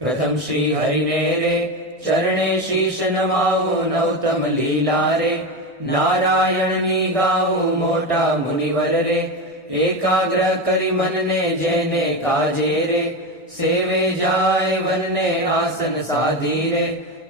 પ્રથમ શ્રી હરિને રે ચરણે શીશ નમાવું નૌતમ લીલા રે નારાયણની ગાવું મોટા મુનિવર રે એકાગ્ર કરી મનને જેને કાજે રે સેવે જાય વનને આસન સાધી રે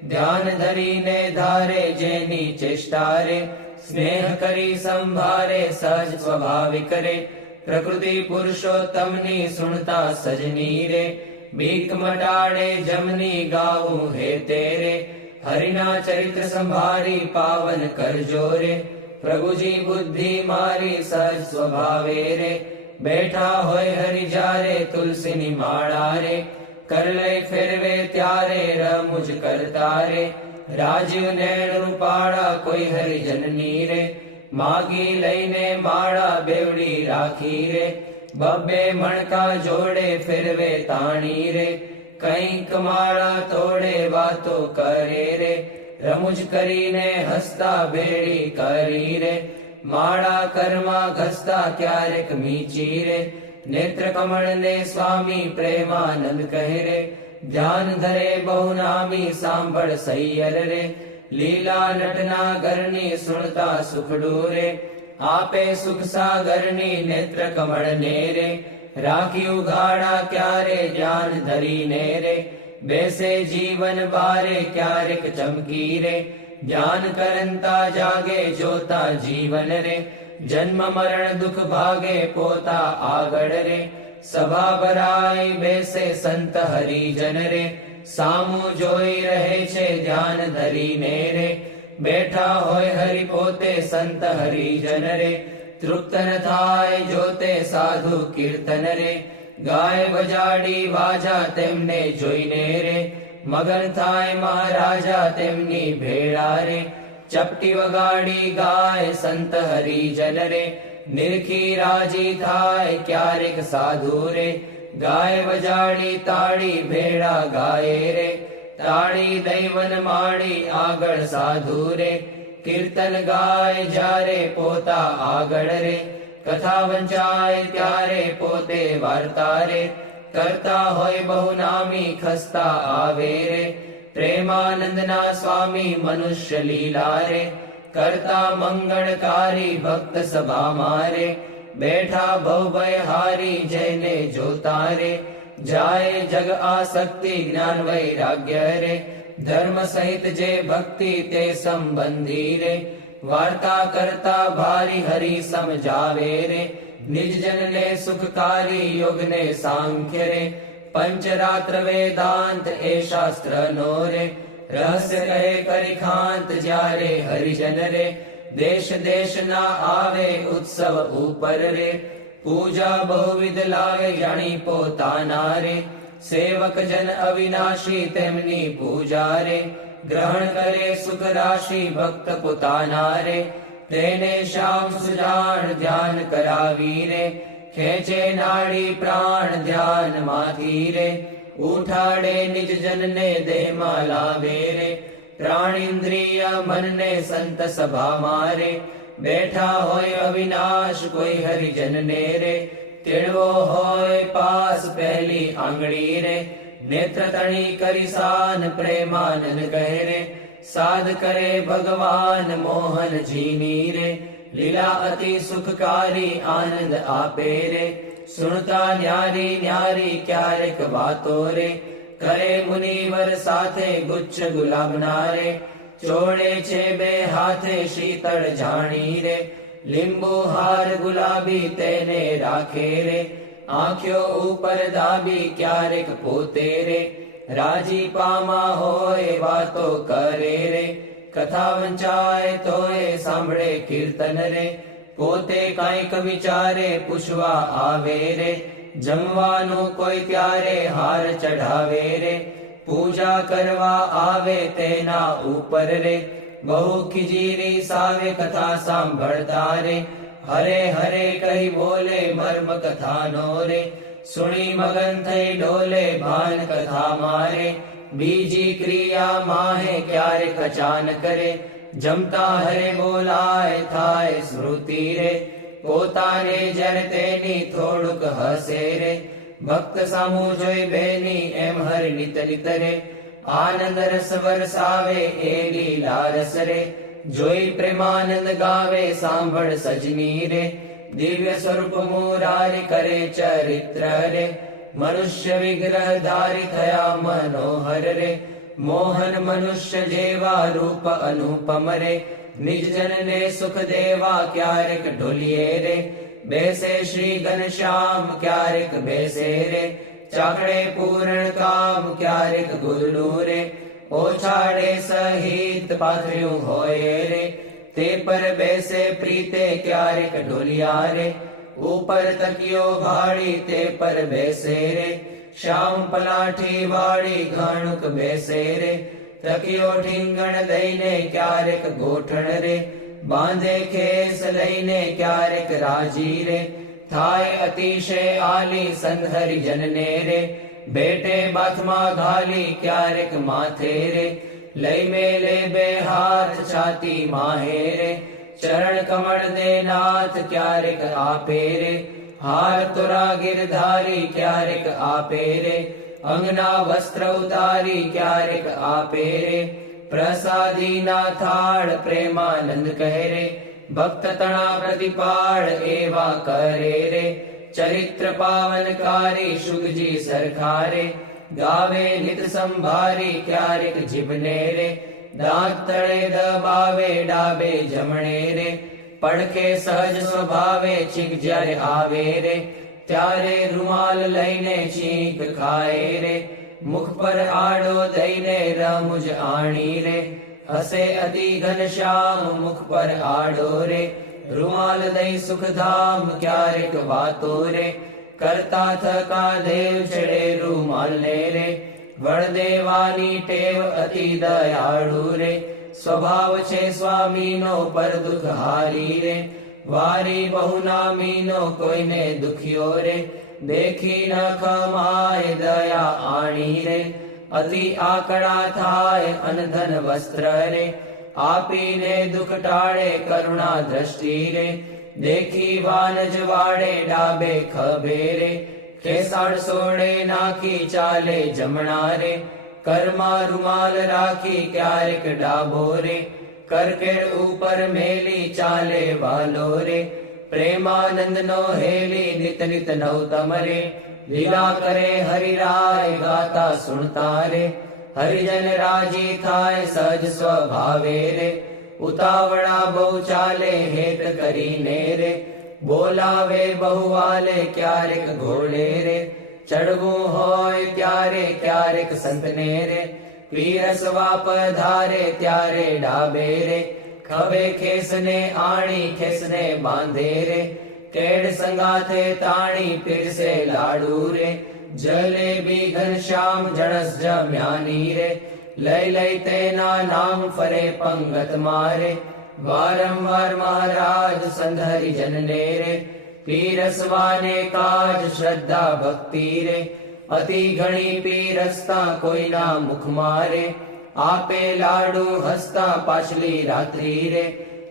ધ્યાન ધરીને ધારે જેની ચેષ્ટા રે સ્નેહ કરી સંભારે સહજ સ્વાભાવિક રે પ્રકૃતિ પુરુષોત્તમની સુણતા સજની રે બીક મટાડે જમની ગાવું હે તેરે હરિના ચરિત્ર સંભારી પાવન કરજો રે પ્રભુજી બુદ્ધિ મારી સહજ સ્વભાવે રે બેઠા હોય હરિ જારે તુલસીની માળા રે કરલે ફેરવે ત્યારે રમુજ કરતા રે રાજીવ નેણ રૂપાળા કોઈ હરિજનની રે માગી લઈને માળા બેવડી રાખી રે બબ્બે મણકા જોડે ફેરવે તાણી રે કંઈક માળા તોડે વાતો કરે રે રમુજ કરીને હસતા ભેળી કરી રે માળા કર્મા ઘસતા ક્યારેક મીચી રે નેત્ર કમળ ને સ્વામી પ્રેમાનંદ કહે રે ધ્યાન ધરે બહુ નામી સાંભળ સૈયર રે લીલા નટના ઘરની સુણતા સુખડું રે આપે સુખ સાગરની નેત્ર કમળ ને રે રાખ્યું ગાડા ક્યારે ધ્યાન ધરીને રે બેસે જીવન બારે ક્યારેક ચમકી રે ધ્યાન કરંતા જાગે જોતા જીવન રે જન્મ મરણ દુઃખ ભાગે પોતા આગળ રે સભા ભરાઈ બેસે સંત હરિજન રે સામું જોઈ રહે છે ધ્યાન ધરીને રે બેઠા હોય હરિ પોતે સંત હરિજન રે તૃપ્ત ન થાય જોતે સાધુ કીર્તન રે ગાય વજાડી વાજા તેમને જોઈને રે મગન થાય મહારાજા તેમની ભેળા રે ચપટી વગાડી ગાય સંત હરિજન રે નિરખી રાજી થાય ક્યારેક સાધુ રે ગાય વજાડી તાળી ભેળા ગાય રે તાળી દૈવન માળી આગળ સાધુ રે કીર્તન ગાય જ્યારે પોતા આગળ રે કથા વંચાય ત્યારે પોતે વાર્તા રે કરતા હોય બહુ નામી ખસ્તા આવે રે પ્રેમાનંદના સ્વામી મનુષ્ય લીલા રે કરતા મંગળકારી ભક્ત સભા મારે બેઠા ભવભય હારી જઈને જોતા રે જાય જગ આસક્તિ જ્ઞાન વૈરાગ્ય રે ધર્મ સહિત જે ભક્તિ તે સંબંધી રે વાર્તા કરતા ભારી હરી સમજાવે રે નિજજન ને સુખકારી યોગ ને સાંખ્ય રે પંચરાત્ર વેદાંત એ શાસ્ત્ર નો રે રહસ્ય કહે પરિખાંત જ્યારે હરિજન રે દેશ દેશ ના આવે ઉત્સવ ઉપર રે પૂજા બહુવિધ લાવે જાણી પોતાના રે સેવક જન અવિનાશી તેમની પૂજા રે ગ્રહણ કરે સુખ રાશિ ભક્ત પોતાના રે તેને શ્યામ સુજાણ ધ્યાન કરાવી રે ખેંચે નાડી પ્રાણ ધ્યાન માંથી રે ઉઠાડે નિજ જન ને દેહમાં લાવે રે પ્રાણિન્દ્રિય મનને સંત સભા મારે બેઠા હોય અવિનાશ કોઈ હરિજન ને રે તેડવો હોય પાસ પહેલી આંગળી રે નેત્ર તણી કરી સાન પ્રેમાનંદ કહે રે સાધ કરે ભગવાન મોહન જીની રે લીલા અતિ સુખકારી આનંદ આપે રે સુણતા ન્યારી ન્યારી ક્યારેક વાતો રે કરે મુનિવર સાથે ગુચ્છ ગુલાબના રે ચોડે છે બે હાથે શીતળ જાણી રે લીંબુ હાર ગુલાબી તેને રાખે રે આંખ્યો ઉપર દાબી ક્યારેક પોતે રે રાજી પામા હોય વાતો કરે રે કથા વંચાય તોય સાંભળે કીર્તન રે પોતે કાંઈક વિચારે પૂછવા આવે રે જમવાનું કોઈ ત્યારે હાર ચઢાવે રે પૂજા કરવા આવે તેના ઉપર રે બહુ ખીજીરી સાવે કથા સાંભળતા રે હરે હરે કહી બોલે મર્મ કથાનો રે સુણી મગન થઈ ડોલે ભાન કથા મારે બીજી ક્રિયા માહે ક્યારેક અચાનક રે જમતા હરે બોલાય થાય સ્મૃતિ રે પોતાને જયારે તેની થોડુંક હસે રે ભક્ત સામું જોઈ બેની એમ હરિ નિત નિત રે આનંદ રસ વરસાવે એ લીલા રસ રે જોઈ પ્રેમાનંદ ગાવે સાંભળ સજની રે દિવ્ય સ્વરૂપ મુરારી કરે ચરિત્ર રે મનુષ્ય વિગ્રહ ધારી થયા મનોહર રે મોહન મનુષ્ય જેવા રૂપ અનુપમ રે નિજ જનને સુખ દેવા ક્યારેક ઢોલીએ રે બેસે શ્રી ઘનશ્યામ ક્યારેક બેસે રે ચાકડે પૂર્ણ કામ ક્યારેક ગુરડું રે ઓછાડે સહિત પાથર્યું હોય રે તે પર બેસે પ્રીતે ક્યારેક ઢોલિયા રે ઉપર તકિયો ભાડી તે પર બેસે રે શ્યામ પલાઠી વાળી ઘણુક બેસે રે તકિયો ઠીંગણ દઈને ક્યારેક ગોઠણ રે બાંધે ખેસ લઈને ક્યારેક રાજી રે થાય અતિશય આલી સંહરી જનને રે બેટે બાથમાં ઘાલી ક્યારેક માથે રે લઈ મેલે બે હાથ છાતી માહે રે ચરણ કમળ દે નાથ ક્યારેક આપે રે હાર તોરા ગિરધારી ક્યારેક આપે રે અંગના વસ્ત્ર ઉતારી ક્યારેક આપે રે પ્રસાદી ના થાળ પ્રેમાનંદ કહે રે ભક્ત તણા પ્રતિપાળ એવા કરે રે ચરિત્ર પાવનકારી શુગજી સરખારે ગાવે નિત સંભારી ક્યારેક જીભને રે દાંત તળે દબાવે ડાબે જમણે રે પડખે સહજ સ્વભાવે છીક જ્યારે આવે રે ત્યારે રૂમાલ લઈને છીંક ખાય રે મુખ પર આડો દઈને રમુજ આણી રે હસે અતિ ઘનશ્યામ મુખ પર આડો રે રૂમાલ દઈ સુખધામ ક્યારેક વાતો રે કરતા થકા દેવ છેડે રૂમાલ ને રે વળ દેવાની ટેવ અતિ દયાળુ રે સ્વભાવ છે સ્વામીનો પર દુઃખ હારી રે વારી બહુ નામીનો કોઈને દુખ્યો રે દેખી ન ખમાય દયા આણી રે અતિ આકડા થાય અનધન વસ્ત્ર રે આપીને દુઃખ ટાળે કરુણા દ્રષ્ટિ રે દેખી વાનજ વાડે ડાબે ખભે રે કેસાડ સોડે નાખી ચાલે જમણા રે કરમાં રૂમાલ રાખી ક્યારેક ડાબો રે કરકેડ ઉપર મેલી ચાલે વાલો રે પ્રેમાનંદ નો હેલી નિત નિત નવતમ રે લીલા કરે હરિરાય ગાતા સુણતા રે હરિજન રાજી થાય સહજ સ્વભાવે રે ઉતાવળા બહુ ચાલે હેત કરીને રે બોલાવે બહુ વાલે ક્યારેક ઘોડે રે ચડવું હોય ત્યારે ક્યારેક સંતને રે પીરસવા પધારે ત્યારે ડાબે રે ખભે ખેસને આણી ખેસને બાંધે રે કેડ સંગાથે તાણી પીરસે લાડુ રે જલેબી ઘનશ્યામ જણસ જમ્યાની રે લઈ લઈ તેના નામ ફરે પંગત મારે વારંવાર મહારાજ સંધરી જનને રે પીરસવાને કાજ શ્રદ્ધા ભક્તિ રે અતિ ઘણી પીરસતા કોઈના મુખ મારે આપે લાડુ હસતા પાછલી રાત્રિ રે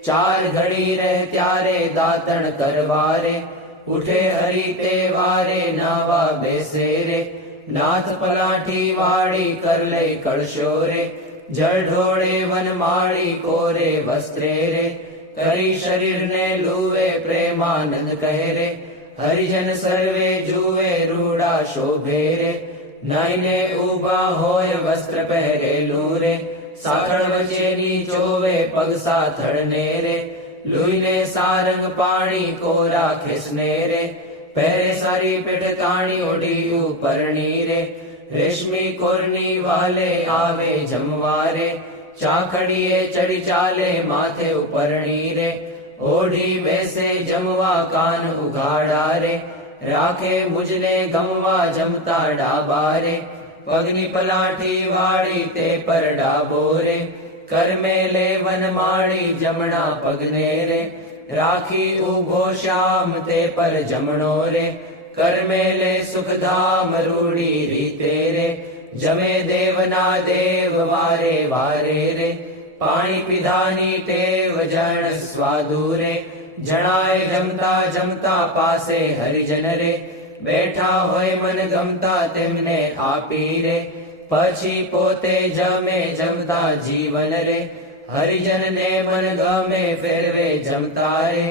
ચાર ઘડી રહે ત્યારે દાતણ કરવા રે ઉઠે હરી તે વારે નાવા બેસે રે નાથ પલાઠી વાળી કર લઈ કળશો રે જળ ઢોળે વનમાળી કોરે વસ્ત્રે રે કરી શરીરને લૂવે પ્રેમાનંદ કહે રે હરિજન સર્વે જુએ રૂડા શોભે રે નાઈને ઉભા હોય વસ્ત્ર પહેરેલું રે સાખળ વચ્ચેની ચોવે પગ સાથળને રે લુઈને સારંગ પાણી કોરા ખેસને રે પહેરે સારી પેઠ તાણી ઓઢી ઉપરણી રે રેશમી કોરની વાલે આવે જમવા રે ચાખડીએ ચડી ચાલે માથે ઉપરણી રે ઓઢી બેસે જમવા કાન ઉઘાડા રે રાખે મુજને ગમવા જમતા ડાબા રે પગની પલાઠી વાળી તે પર ડાબો રે કરમે લે વનમાળી જમણા પગને રે રાખી ઉભો શ્યામ તે પર જમણો રે કરમે લે સુખધામ રૂડી રીતે રે જમે દેવના દેવ વારે વારે રે પાણી પીધાની ટેવ જણ સ્વાદુ રે જણાય જમતા જમતા પાસે હરિજન રે બેઠા હોય મન ગમતા તેમને આપી રે, પછી પોતે જમે જમતા જીવન રે, હરિજનને મન ગમે ફેરવે જમતા રે,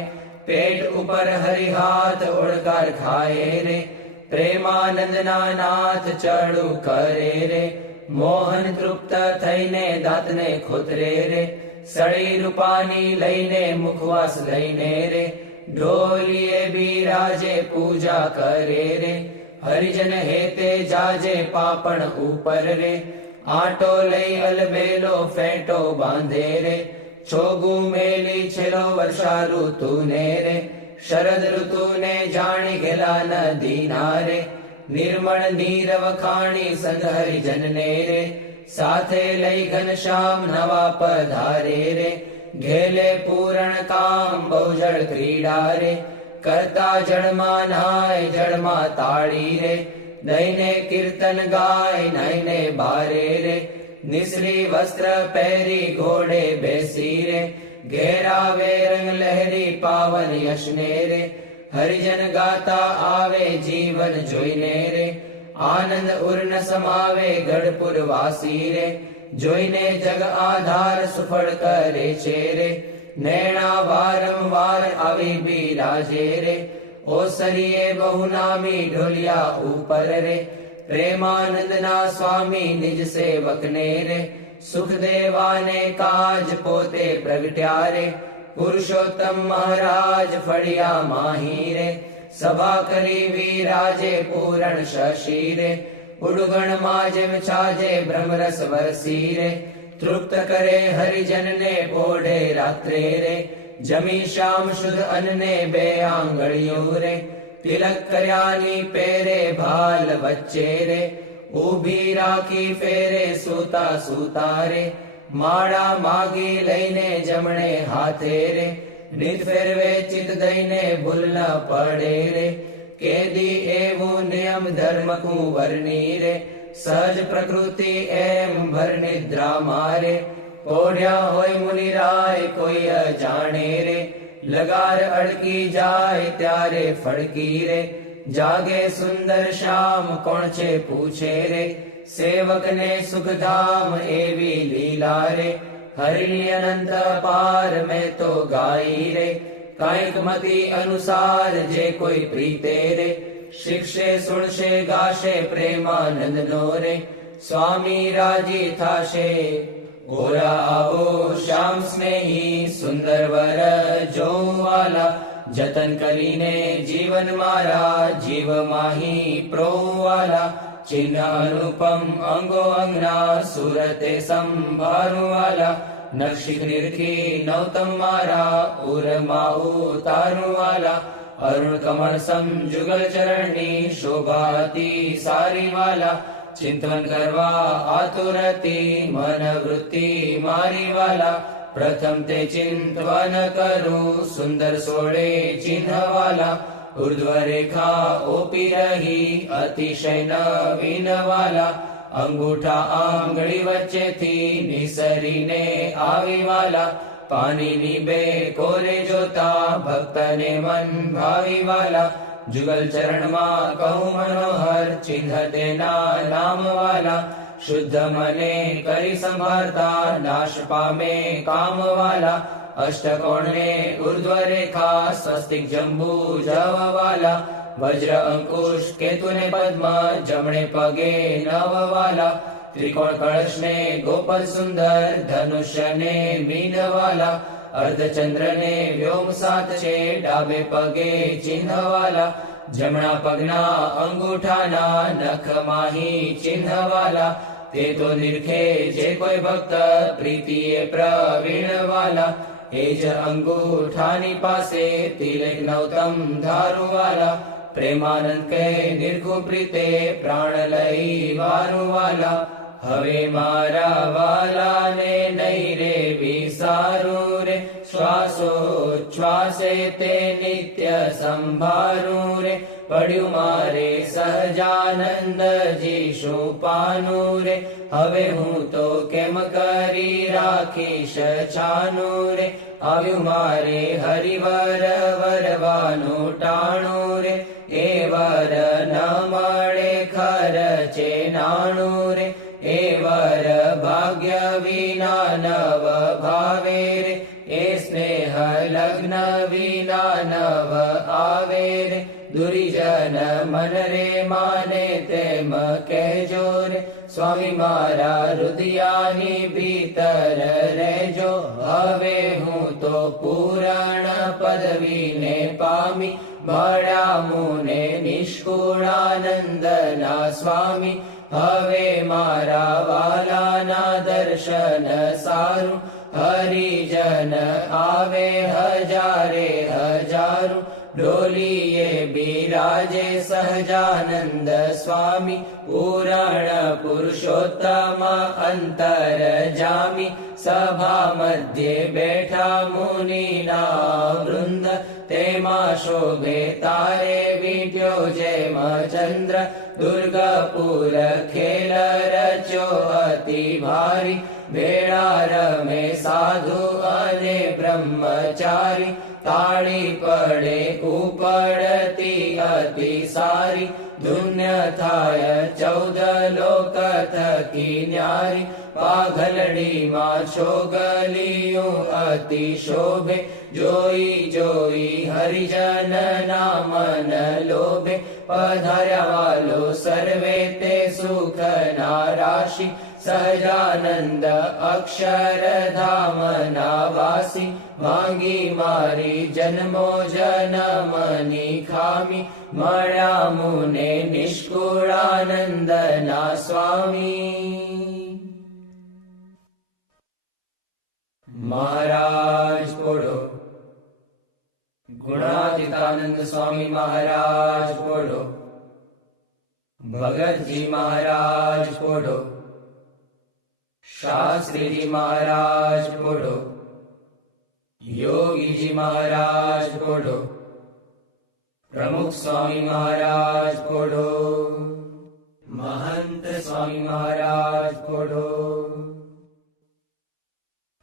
પેટ ઉપર હરિહાથ ઓળકાર ખાય રે, પ્રેમાનંદના નાથ ચડું કરે રે, મોહન તૃપ્ત થઈને દાંતને ખોતરે રે, સળી રૂપાની લઈને મુખવાસ લઈને રે, ઢોલીએ બિરાજે પૂજા કરે રે, હરિજન હેતે જાજે પાપણ ઉપર રે, આટો લઈ અલબેલો ફેંટો બાંધે રે, છોગું મેલી છેલ્લો વર્ષા ઋતુને રે, શરદ ઋતુને જાણી ગેલા નદીના રે, નિર્મળ નીર વખાણી સંત હરિજનને રે, સાથે લઈ ઘનશ્યામ નવા પધારે રે, ઘેલે પૂરણ કામ બહુજળ ક્રીડા રે, કરતા જળમાં નાય જળમાં તાળી રે, દઈને કીર્તન ગાય નઈને બારે રે, નિસરી વસ્ત્ર પહેરી ઘોડે બેસી રે, ઘેરાવે રંગ લહેરી પાવન યશને રે, હરિજન ગાતા આવે જીવન જોઈને રે, આનંદ ઉર્ન સમાવે ગઢપુર વાસી રે, જોઈને જગ આધાર સુફળ કરે છે રે, નૈણા વારંવાર આવી બિરાજે રે, ઓસરીએ બહુ નામી ઢોલિયા ઉપર રે, પ્રેમાનંદના સ્વામી નિજ સેવકને રે, સુખદેવાને કાજ પોતે પ્રગટ્યા રે, પુરુષોત્તમ મહારાજ ફળિયા માહી રે, સભા કરી વિરાજે પૂરણ શશી રે, ઉડગણમાં જેમ છાજે બ્રહ્મરસ વરસી રે, તૃપ્ત કરે હરિજનને પોઢે રાત્રે રે, જમી શ્યામ શુદ્ધ અન્ને બે આંગળીઓ રે, તિલક કર્યાની પેરે ભાલ વચ્ચે રે, ઊભી રાખી ફેરે સૂતા સૂતા રે, માળા માગી લઈને જમણે હાથે રે, નિત ફેરવે ચિત દઈને ભૂલ ન પડે રે, કેદી એવું નિયમ ધર્મ કુંવરની રે, સહજ પ્રકૃતિ એમ ભર નિદ્રા મારે, પોઢ્યા હોય મુનિરાય કોઈ અજાણે રે, લગાર અડકી જાય ત્યારે ફડકી રે, જાગે સુંદર શ્યામ કોણ છે પૂછે રે, સેવકને સુખધામ એવી લીલા રે, હરિની અનંત પાર મેં તો ગાઈ રે, કાંઈક મતિ અનુસાર જે કોઈ પ્રીતે રે, શિક્ષે સુણશે ગાશે પ્રેમાનંદ નો રે, સ્વામી રાજી થાશે ઓરા આવો શ્યામ સ્નેહી સુંદર વર જોવાલા, જતન કરીને જીવન મારા જીવ માહી પ્રોવાલા, ચિહ્ન અનુપમ અંગો અંગના સુરતે સંભાળવાલા, નક્ષિક નિરખી નવતમ મારા ઉરમાં ઉતારવાલા, અરુણ કમળ સમ જુગલ ચરણની શોભાતી સારી વાલા, ચિંતન કરવા આતુરતી મન વૃત્તિ મારી વાલા, પ્રથમ તે ચિંતવન કરું સુંદર સોળે ચિહ્નવાલા, ઉર્ધ્વ રેખા ઓપી રહી અતિશય નવીન વાલા, અંગૂઠા આંગળી વચ્ચેથી નિસરીને આવી વાલા, પાણીની બે કોરે જોતા ભક્તને મન ભાવી વાલા, જુગલ ચરણમાં કહું મનોહર ચિહ્ન તેના નામ વાલા, શુદ્ધ મને કરી સંભાળતા નાશ પામે કામ વાલા, અષ્ટકોણને ઉર્ધ્વ રેખા સ્વસ્તિક જંબુ જવાલા, વજ્ર અંકુશ કેતુને પદ્મ જમણે પગે નવવાલા, ત્રિકોણ કળશને ગોપલ સુંદર ધનુષ્યને મીનવાલા, અર્ધચંદ્રને વ્યોમ સાત છે ડાબે પગે ચિહ્નવાલા, જમણા પગના અંગૂઠાના નખ માહી ચિહ્નવાલા, તે તો નિરખે જે કોઈ ભક્ત પ્રીતિએ પ્રવીણવાલા, એ જ અંગૂઠાની પાસે તિલક નવતમ ધારુવાલા, પ્રેમાનંદ કહે નિર્ગુ પ્રીતે પ્રાણ લઈ વારુવાલા, હવે મારા વાલાને નહીં રે વિસારું રે, શ્વાસોચ્છ્વાસે તે નિત્ય સંભારું રે, પડ્યું મારે સહજાનંદજી શું પાનું રે, હવે હું તો કેમ કરી રાખીશ છાનું રે, આવ્યું મારે હરિવર વરવાનું ટાણું રે, એ વર રચે નાણું રે, એ વર ભાગ્ય વિના નવ ભાવે રે, એ સ્નેહ લગ્ન વિના નવ આવે રે. દુર્જન મન રે માને તેમ કહેજો રે, સ્વામી મારા હૃદયાની ભીતર રહેજો. હવે હું તો પૂરણ પદવીને પામી, મળ્યા મુને નિષ્કુળાનંદના સ્વામી. હવે મારા વાલાના દર્શન સારું, હરિજન આવે હજારે હજારું. ડોલીએ બિરાજે સહજાનંદ સ્વામી, પૂરણ પુરુષોત્તમ અંતર જામી. સભા મધ્યે બેઠા મુનિના વૃંદ, તેમાં શોભે તારે વીટ્યો જેમ ચંદ્ર. દુર્ગપુર ખેલ રચ્યો અતિ ભારી, વેળા રમે સાધુ અને બ્રહ્મચારી. તાળી પડે ઉપડતી અતિ સારી, ધુન્ય થાય 14 લોક થકી ન્યારી. પાઘલડીમાં છોગલિયું અતિ શોભે, જોઈ જોઈ હરિજન ના મન લોભે. પધાર્યા વાલો સર્વે તે સુખ ના રાશિ, સહજાનંદ અક્ષરધામ ના વાસી. માંગી મારી જન્મો જન્મની ખામી, મળ્યા મુને નિષ્કુળાનંદ ના સ્વામી. મહારાજ બોલો. ગુણાતીતાનંદ સ્વામી મહારાજ બોલો. ભગતજી મહારાજ બોલો. શાસ્ત્રીજી મહારાજ બોલો. યોગીજી મહારાજ બોલો. પ્રમુખ સ્વામી મહારાજ બોલો. મહંત સ્વામી મહારાજ બોલો.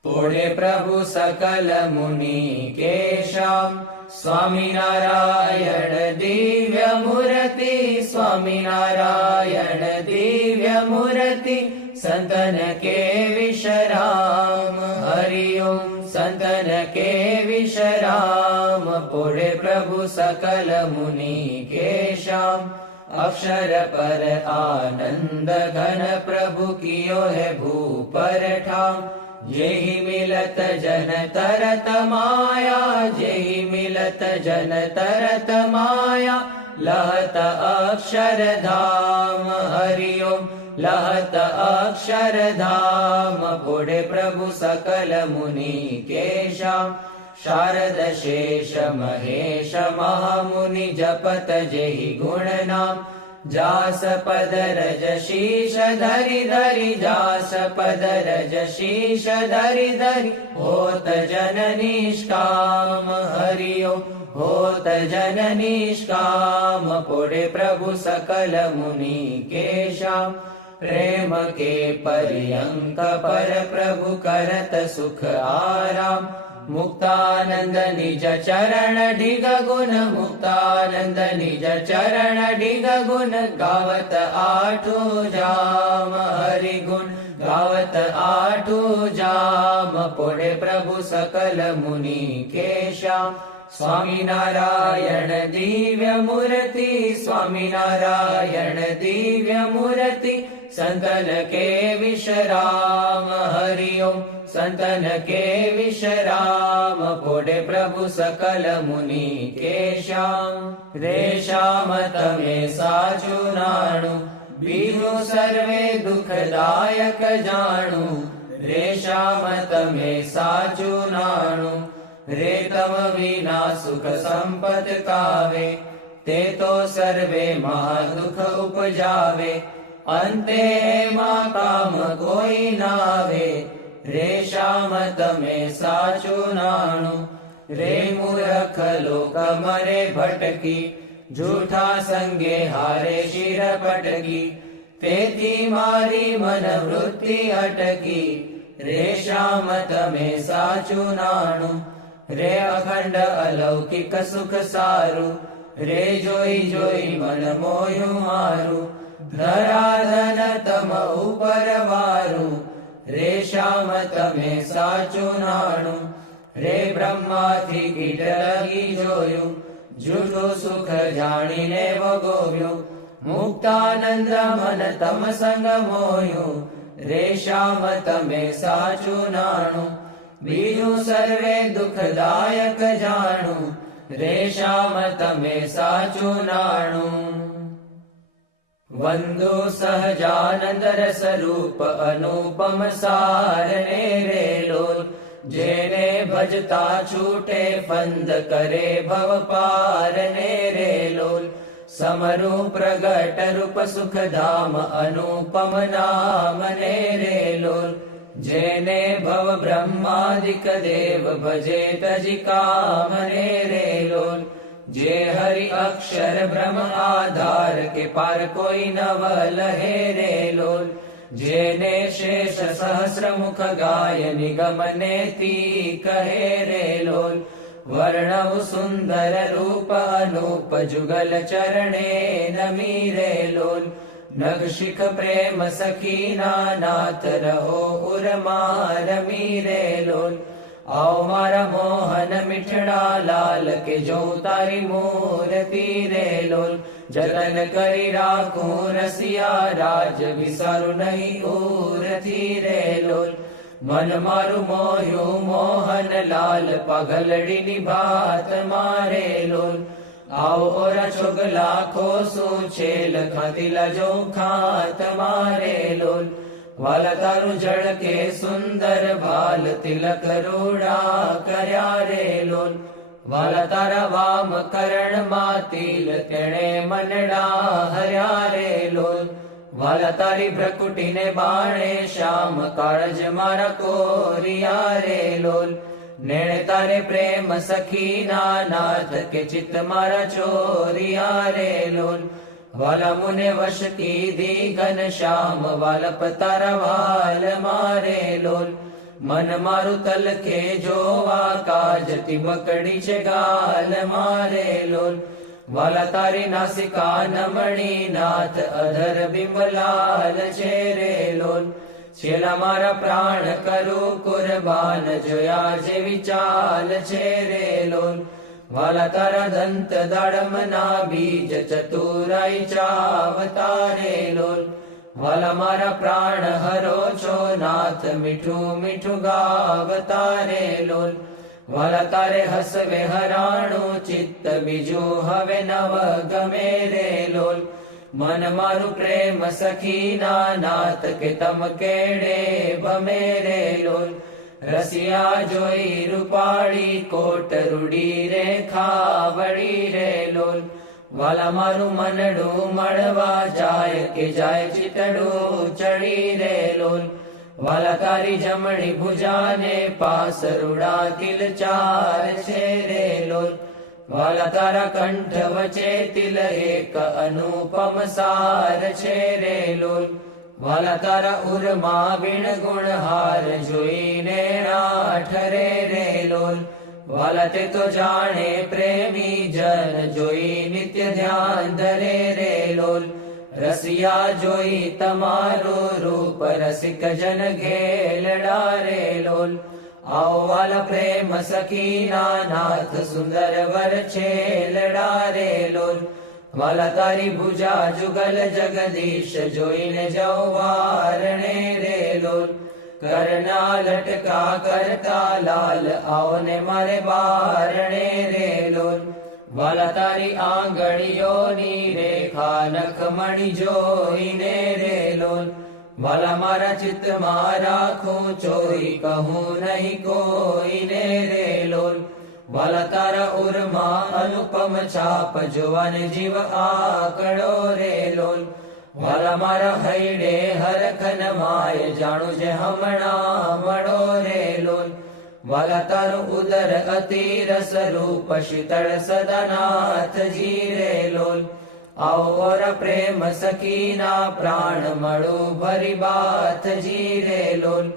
પોળે પ્રભુ સકલ મુનિ કેશામ, સ્વામિનારાયણ દિવ્ય મૂર્તિ. સ્વામિનારાયણ દિવ્ય મૂર્તિ, સંતન કે વિશ્રામ. હરિ ઓમ સંતન કે વિશ્રામ. પોળે પ્રભુ સકલ મુનિ કેશામ, અક્ષર પર આનંદ ઘન પ્રભુ કિયો હે ભૂપર ઠામ. જેહી મિલત જન તરત માયા, જેહી મિલત જન તરત માયા. લહત અક્ષરધામ. હરિ ઓમ લહત અક્ષરધામ. પોળે પ્રભુ સકલ મુનિ કેશામ, શારદ શેષ મહેશ મહામુનિ જપત જેહી ગુણ નામ. જાસ પદ રજ શીશ ધરી ધરી, જાસ પદ રજ શીશ ધરી ધરી. હોત જન નિષ્કામ. હરિ ઓમ હોત જન નિષ્કામ. પોળે પ્રભુ સકલ મુનિ કેશામ, પ્રેમ કે પર્યંક પર પ્રભુ કરત સુખ આરામ. મુક્તાનંદ નિજ ચરણ ઢીગ ગુણ, મુક્તાનંદ નિજ ચરણ ઢીગ ગુણ. ગાવત આઠું જામ. હરિ ગુણ ગાવત આઠું જામ. પોળે પ્રભુ સકલ મુનિ કેશામ, સ્વામિનારાયણ દિવ્ય મૂર્તિ. સ્વામિનારાયણ દિવ્ય મૂર્તિ, સંતન કે વિશ્રામ. હરિ ઓમ સંતન કે વિશ્રામ. પોળે પ્રભુ સકલ મુનિ કેશામ. રેશામ તમે સાચું નાણું, બીજું સર્વે દુઃખદાયક જાણું. રેશામ તમે સાચું નાણું, રેતમ વિના સુખ સંપત કાવે. તે તો સર્વે મહાદુઃખ ઉપજાવે, અંતે એમાં કામ કોઈ નાવે. રેશામ તમે સાચું નાણું, રે મૂર્ખ લોક મરે ભટકી. જૂઠા સંગે હારે શિર પટકી, તેથી મારી મન વૃત્તિ અટકી. રેશામ તમે સાચું નાણું, રે અખંડ અલૌકિક સુખ સારું. રે જોઈ જોઈ મન મોયું મારું, ધરાધન તમ ઉપર વારું, રે શ્યામ તમે સાચું નાણું. રે બ્રહ્માથી કીટ લગી જોયું, જૂઠું સુખ જાણીને ભોગવ્યું. મુક્તાનંદ મન તમ સંગ મોયું, રે શ્યામ તમે સાચું નાણું. બીજું સર્વે દુઃખદાયક જાણું, રે શ્યામ તમે સાચું નાણું. વંદુ સહજાનંદ રસ રૂપ અનુપમ સારને રે લોલ. જેને ભજતા છૂટે ફંદ કરે ભવ પારને રે લોલ. સમરૂ પ્રગટ રૂપ સુખધામ અનુપમ નામ ને રે લોલ. જેને ભવ બ્રહ્માદિક દેવ ભજે તજી કામ ને રે લોલ. જે હરિ અક્ષર બ્રહ્મ આધાર કે પાર કોઈ નવ લહે રે લોલ. જેને શેષ સહસ્ર મુખ ગાય નિગમને તી કહે રે લોલ. વર્ણવ સુંદર રૂપ અનુપ જુગલ ચરણે નમી રે લોલ. નગ શિખ પ્રેમ સખીના નાથ રહો ઉરમાં રમી રે લોલ. આવ મારા મોહન મીઠડા લાલ કે જો તારી મૂર્તિ રે લોલ. જતન કરી રાખું રસિયા રાજ વિસારું નહીં ઉરથી રે લોલ. મન મારું મોહ્યું મોહન લાલ પગલડીની ભાત મારે લોલ. આવો ઓરા છોગલા ખોસું છેલ ખાતીલા જો ખાત મારે લોલ. વાલા તારું ઝળકે સુંદર ભાલ તિલક રૂડા કર્યા રે લોલ. વાલા તારા વામ કરણમાં તિલ તેણે મનડા હર્યા રે લોલ. વાલા તારી ભ્રકુટીને બાણે શ્યામ કાળજ મારા કોરિયા રે લોલ. નેણે તારે પ્રેમ સખીના નાથ કે ચિત્ત મારા ચોરિયા રે લોલ. વાલા મુને વશ કીધી ઘન શ્યામ વાલપ તારા વાલ મારે લોલ. મન મારું તલકે જોવા કાજ તિબકડી છે ગાલ મારે લોલ. વાલા તારી નાસિકા નમણી નાથ અધર બિંબલાલ છે રે લોલ. છેલ્લા મારા પ્રાણ કરું કુરબાન જોયા જેવી ચાલ છે રે લોલ. વાલા તારા દંત દાડમના બીજ ચતુરાઈ ચાવતા રે લોલ. વાલા મારા પ્રાણ હરો છો નાથ મીઠું મીઠું ગાવતા રે લોલ. વાલા તારે હસવે હરાણું ચિત્ત બીજું હવે નવ ગમે રે લોલ. મન મારું પ્રેમ સખીના નાથ કે તમ કેડે ભમે રે લોલ. રસિયા જોઈ રૂપાળી કોટ રૂડી રે ખાવડી રે લોલ. વાલા મારું મનડું મળવા જાય કે જાય ચિતડું ચડી રે લોલ. વાલા તારી જમણી ભુજાને પાસ રૂડા તિલ ચાર છે રે લોલ. વાલા તારા કંઠ વચ્ચે તિલ એક અનુપમ સાર છે રે લોલ. વાલા તારા ઉરમાં વિણ ગુણ હાર જોઈને ઠરે રે લોલ. વાલા તે તો જાણે પ્રેમી જન જોઈ નિત્ય ધ્યાન ધરે રે લોલ. રસિયા જોઈ તમારું રૂપ રસિક જન ઘેલડા રે લોલ. આવો વાલા પ્રેમ સખીના નાથ સુંદર વર છેલડા રે લોલ. વાલા તારી ભુજા જુગલ જગદીશ જોઈને જવારણે રે લોલ. કરના લટકા કરતા લાલ આવને મારે બારણે રે લોલ. વાલા તારી આંગળીઓની રેખા નખમણી જોઈને રે લોલ. વાલા મારા ચિત્તમાં રાખું ચોઈ કહું નહીં કોઈને રે લોલ. વાલા તારા ઉરમાં અનુપમ છાપ જોવાને જીવ આકડો રે લોલ. વાલા મારા હૈડે હરખન માય જાણું જે હમણાં મળો રે લોલ. વાલા તારું ઉદર અતિ રસ રૂપ શીતળ સદનાથજી રે લોલ. આવો પ્રેમ સખીના પ્રાણ મળું ભરી બાથજી રે લોલ.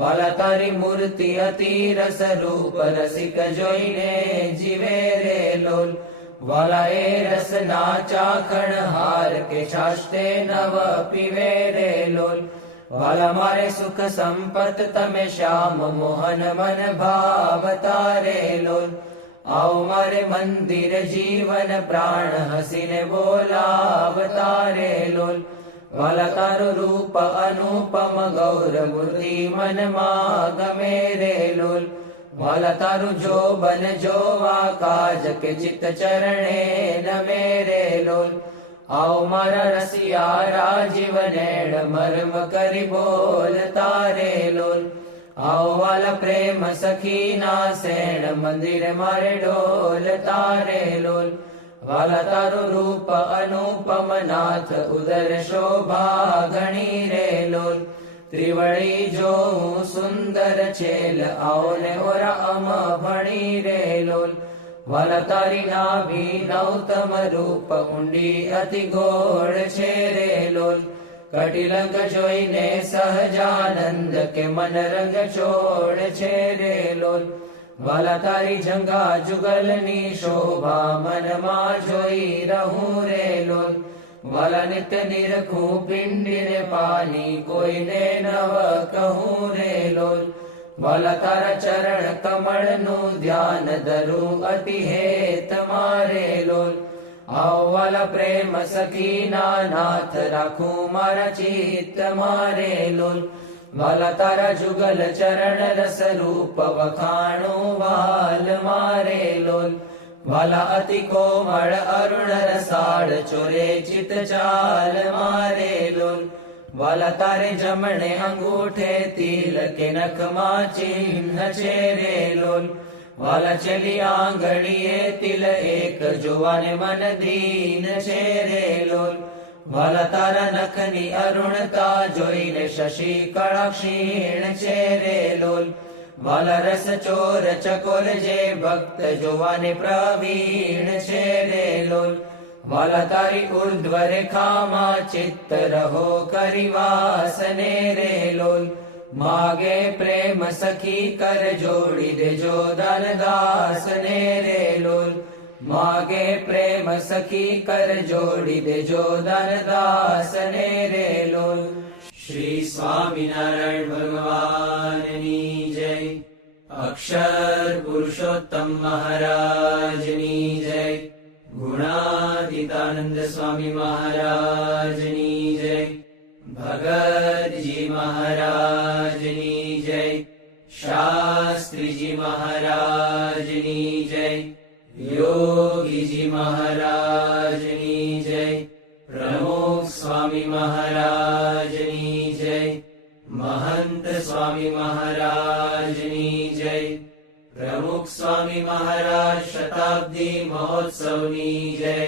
વાલા તારી મૂર્તિ અતિ રસ રૂપ રસિક જોઈને જીવે રે લોલ. વાલા એ રસના ચાખણ હાર કે છાશતે નવ પીવે રે લોલ. વાલા મારે સુખ સંપત તમે શ્યામ મોહન મન ભાવતા રે લોલ. આવો મારે મંદિર જીવન પ્રાણ હસીને બોલાવતા રે લોલ. વાલા તારું રૂપ અનુપમ ગૌર મૂર્તિ મનમાં ગમે રે લોલ. વાલા તારું જોબન જોવા કાજ કે ચિત્ત ચરણે નમે રે લોલ. આવો મારા રસિયા રાજીવ નેણ મર્મ કરી બોલતા રે લોલ. આવો વાલા પ્રેમ સખી ના સેણ મંદિર મારે ડોલતા રે લોલ. વાલા તારું રૂપ અનુપમ નાથ ઉદર શોભા ઘણી રે લોલ. ત્રિવળી જોઉં સુંદર છેલ આવો ને ઓરા અમ ભણી રે લોલ. વાલા તારી નાભી નૌતમ રૂપ ઊંડી અતિ ગોળ છે રે લોલ. કટિલંક જોઈને સહજાનંદ કે મન રંગ છોડ છે રે લોલ. વાલા તારી જંગા જુગલની શોભા મનમાં જોઈ રહું રે લોલ. વાલા નિત્ય નિરખું પિંડીને પાની કોઈને નવ કહું રે લોલ. વાલા તારા ચરણ કમળનું ધ્યાન ધરું અતિ હેત મારે લોલ. આવો વાલા પ્રેમ સખીના નાથ રાખું મારા ચિત્ત મારે લોલ. વાલા તારા જુગલ ચરણ રસ રૂપ વખાણું વાલ મારે લોલ. વાલા અતિ કોમળ અરુણ રસાળ ચોરે ચિત ચાલ મારે લોલ. વાલા તારે જમણે અંગૂઠે તિલ કે નખમાં ચિહ્ન છે રે લોલ. વાલા ચલી આંગળીએ તિલ એક જોવાને મન દીન છે રે લોલ. વાલા તારા નખની અરુણતા જોઈને શશી કળા ક્ષીણ છે રે લોલ. વાલા રસ ચોર ચકોર જે ભક્ત જોવાને પ્રવીણ છે રે લોલ. વાલા તારી ઉર્ધ્વ રેખામાં ચિત્ત રહો કરી વાસને રે લોલ. માગે પ્રેમ સખી કર જોડી દેજો દાન દાસને રે લોલ. માગે પ્રેમ સખી કર જોડી દેજો દાન દાસને રે લોલ. શ્રી સ્વામિનારાયણ ભગવાનની જય. અક્ષર પુરુષોત્તમ મહારાજની જય. ગુણાતીતાનંદ સ્વામી મહારાજની જય. ભગતજી મહારાજની જય. શાસ્ત્રીજી મહારાજની જય. યોગીજી મહારાજની જય. પ્રમુખ સ્વામી મહારાજની જય. મહંત સ્વામી મહારાજની જય. પ્રમુખ સ્વામી મહારાજ શતાબ્દી મહોત્સવની જય.